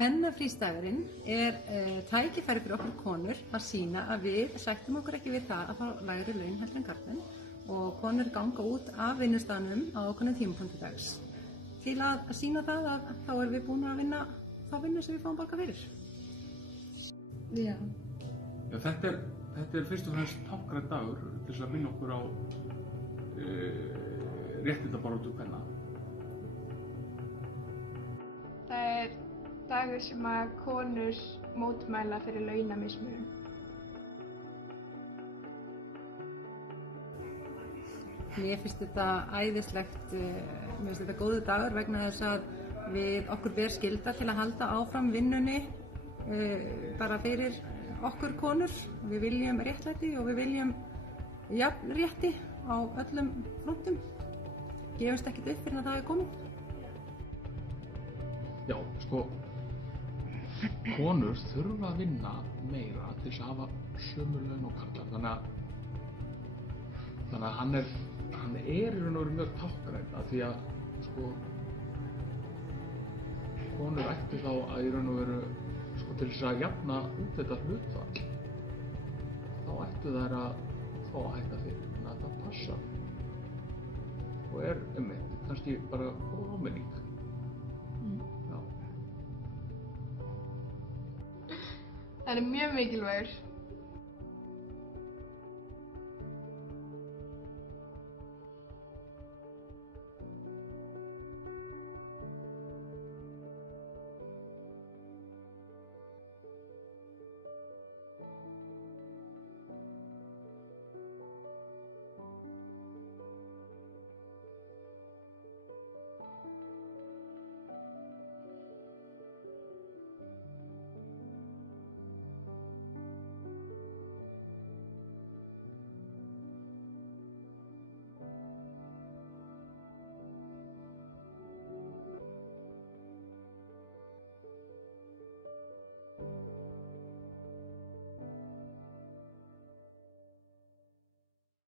Kvennafrídagurinn tækifæri fyrir okkur konur að sýna að við sættum okkur ekki við það að fá lægri laun heldur en karlmenn og konur ganga út af vinnustaðnum á ákveðnum tímapunkti dags til að sýna það að þá erum við búin að vinna þá vinnu sem við fáum borgað fyrir. Já. Þetta er fyrst og fremst táknrænn dagur til þess að minna okkur á réttindabaráttu kvenna. Það er dagur sem að konur mótmæla fyrir launamismunum. Mér finnst þetta æðislegt, mér finnst þetta góður dagur vegna þess að okkur ber skylda til að halda áfram vinnunni bara fyrir okkur konur. Við viljum réttlæti og við viljum jafnrétti á öllum frontum. Gefumst ekkert upp fyrir að það er komið. Já, sko, konur þurfa að vinna meira til þess að hafa sömu laun og karlar, þannig að hann er í raun og veru mjög táknrænn af því að sko konur ættu þá að í raun og veru sko til þess að jafna út þetta hlutfall þá ættu þær að fá að hætta fyrir, þannig að það passar og er kannski bara góð áminning. Það er mjög mikilvægur